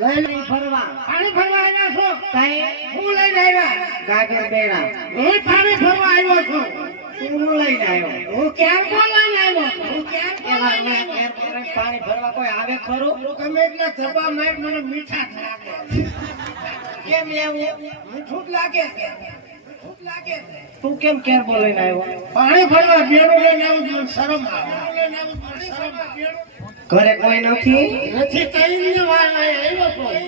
લઈ ફરવા પાણી ફરવા આવ્યા છો કઈ હું લઈને આવ્યા ગાગર બેડા હું પાણી ફરવા આવ્યો છું તું લઈને આવ્યો હું ક્યાં લઈને આવ્યો હું ક્યાં પાણી ભરવા કોઈ આવે ખરું તમે એટલા ધબા માર મને મીઠા લાગે કેમ એવું મીઠું જ લાગે લાગે તું કેમ કેર બોલીને આવ્યો પાણી ભરવા બેડું લઈને આવું છું શરમ આવે ઘરે કોઈ નથી નથી કઈ વાર આવ્યો કોઈ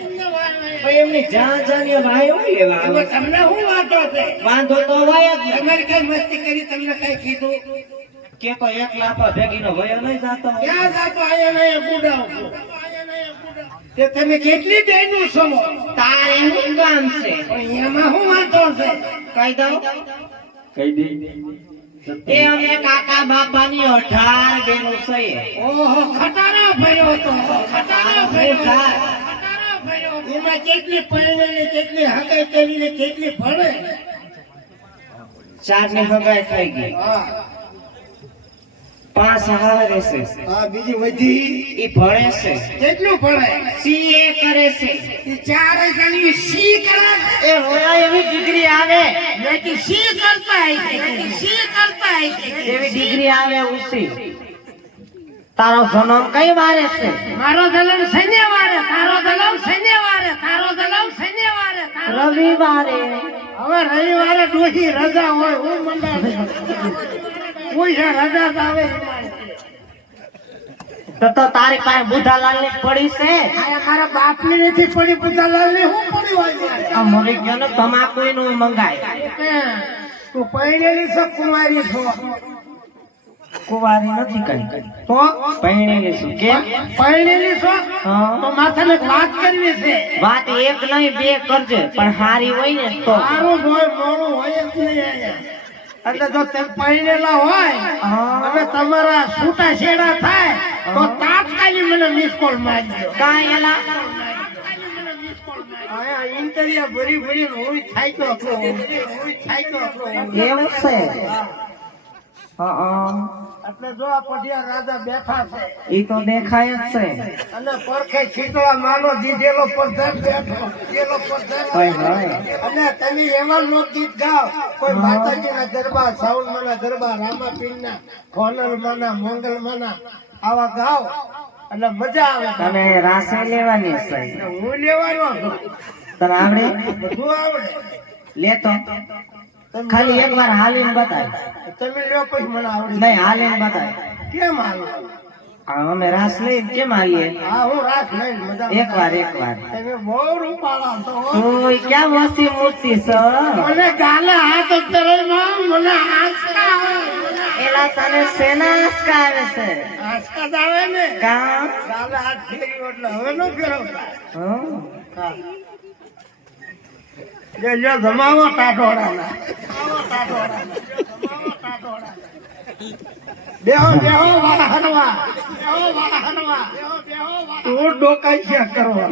ભાઈ એમની જા જાની ભાઈ હું લેવા એમાં તમને શું વાંધો છે વાંધો તો હોય જ તમારે કઈ મસ્તી કરી તમને કઈ કીધું કે તો એક લાપા ભેગીનો ભયો નહીં જાતો ક્યાં જાતો આયા નહીં ગુડાવ તે તમે કેટલી બેનું છો તારે શું કામ છે એમાં શું વાંધો છે કહી દઉં કહી દે એ અમે કાકા બાપાની 18 બેનો છે ઓહો ખટારો ભર્યો તો ખટારો ભર્યો એમાં કેટલી પરણેલી કેટલી હગાઈ કરીને કેટલી ભણે 4 ની હગાઈ થઈ ગઈ હા 5 હારે છે હા બીજી વધી ઈ ભણે છે કેટલું ભણે સીએ કરે છે ઈ ચારે જણી સી કરે એ હોયા એવી ડિગ્રી આવે લેકી સી કરતા હે સી કરતા હે એવી ડિગ્રી આવે ઉસી તારો જન્મ કઈ વારે છે મારો જન્મ શનિવારે તારો જન્મ શનિવારે તારો જન્મ શનિવારે રવિવારે હવે રવિવારે ડોહી રજા હોય હું મંડા કોઈ છે રજા જ આવે તો તારી પાસે બુધાલાલ ની પડી છે આ મારા બાપની નથી પડી બુધાલાલ ની હું પડી હોય આ મરી ગયો ને તમાકુ નું મંગાય તું પૈણેલી છો કુંવારી છો કુંવારી નથી કઈ તો પૈણેલી છું કેમ પૈણેલી છો હા તો માથાને વાત કરવી છે વાત એક નહીં બે કરજે પણ હારી હોય ને તો સારું જ હોય મોડું હોય જ નહીં અહીંયા એટલે જો તમે પૈણેલા હોય અને તમારા છૂટા છેડા થાય તો તાત્કાલિક મને મિસ કોલ મારજો કાંઈ એલા આયા ઇન્ટરિયા ભરી ભરી હું થાય તો આપણો એવું છે હા એટલે જો આ પઢિયા રાજા બેઠા છે ઈ તો દેખાય જ છે અને પરખે ખીચવા માનો દીધેલો પ્રધાન બેઠો દીધેલો પ્રધાન હોય હોય અને તમે એવા લોકગીત ગાઓ કોઈ માતાજીના ગરબા સાઉન્ડમાંના ગરબા રામાપીરના ખોનલમાંના મોંગલમાંના આવા ગાઓ એટલે મજા આવે તને રાસે લેવાની છે હું લેવાનો છું તને આવડે બધું આવડે લેતો ખાલી એકવાર હાલીને બતાય તમે લ્યો પછી મને આવડે નહીં હાલીને બતાય કેમ હાલો અમે રાસ લઈ કેમ હાલીએ હા હું રાત લઈ મજા એકવાર તમે બહુ રૂપાળા છો તું ક્યાં વસી મૂર્તિ છો મને ગાલે હાથ ઉતરેમાં મને આંસકા આવે એલા તને શેના આંસકા આવે છે આંસકા જ આવે ને કામ ગાલે હાથ ફેર્યો એટલે હવે નો ફેરવતા હા લ્યો જમાવો ટાટોડાના બેહો બેહો વાહનવા તું ડોકાઈ કરવા